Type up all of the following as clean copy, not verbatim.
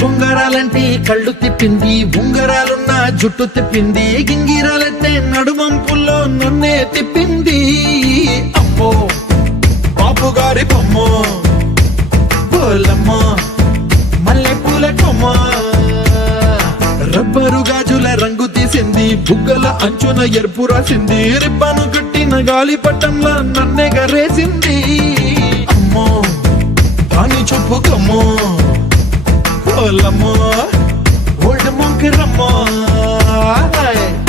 బొంగరాలంటే కళ్ళు తిప్పింది, ఉంగరాలున్న జుట్టు తిప్పింది, గింగిరాలంటే నడుమంపుల్లో నన్నే తిప్పింది. అమ్మో బాపు గారి బొమ్మ, పోలమ్మ మల్లె పూల కొమ్మ, రబ్బరు గాజుల రంగు తీసింది, బుగ్గల అంచున ఎరుపు రాసింది, రిబ్బను కట్టిన గాలి పట్టంలా నన్నే గరేసింది. అమ్మో దాని చూపు కమ్మో, పోలమ్మో ఓల్డ్ మొంకిరమ్మో,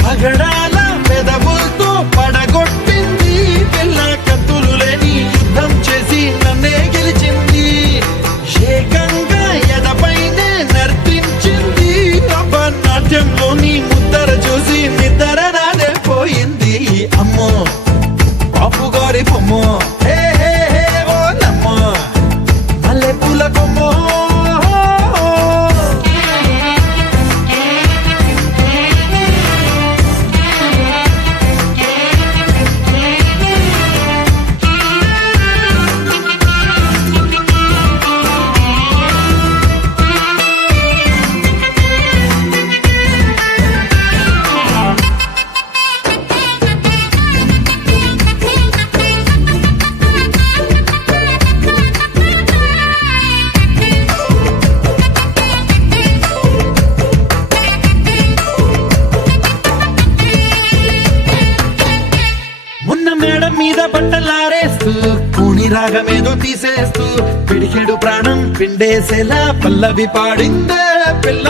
పగడాల పెదవులతో పడగొట్టింది, పిల్ల కత్తులు లేని యుద్ధం చేసి నన్నే గెలిచింది, ఏకంగా ఎదపైనే నర్తించింది, నాట్యంలోని ముద్దర చూసి నిద్ర నాదే పోయింది. అమ్మో బాపు గారి బొమ్మ, హే హే హే ఓలమ్మ మల్లె పూల కొమ్మ. మేడం మీద బట్టలారేస్తూ కూని రాగమేదో తీసేస్తూ పిడికెడు ప్రాణం పిండేసేలా పల్లవి పాడిందే పిల్ల.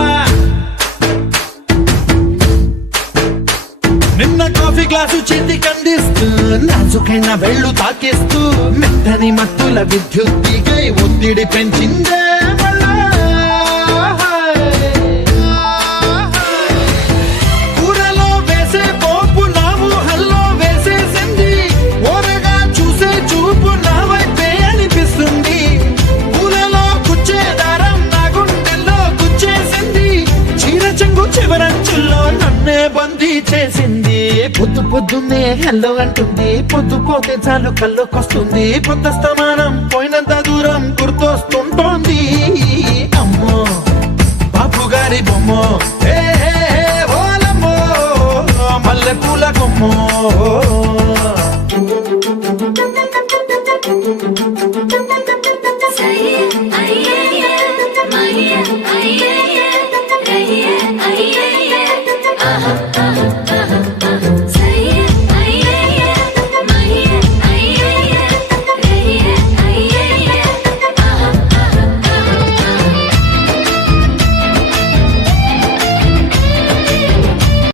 నిన్న కాఫీ గ్లాసు చేతి కందిస్తూ నాజుకైన వెళ్ళు తాకిస్తూ మెత్తని మత్తుల విద్యుత్తికై ఒత్తిడి పెంచిందే మళ్ళా. కూరలో వేసే పోపు నా ఊహల్లో వేసేసింది, ఓరగా చూసే చూపు నా వైపే అనిపిస్తుంది, పూలలో గుచ్చే దారం నా గుండెల్లో గుచ్చేసింది, చీర చెంగు చివరంచుల్లో నన్నే బందీ చేసింది. పొద్దు పొద్దున్నే హెల్లో అంటుంది, పొద్దు పోతే చాలు కళ్ళొకొస్తుంది, పొద్దు స్తమానం పోయినంత దూరం గుర్తొస్తుంటోంది. అమ్మో బాపు గారి బొమ్మ, హే హే హే ఓలమ్మో మల్లె పూల కొమ్మ. Say it, aye, aye, aye, aye, aye.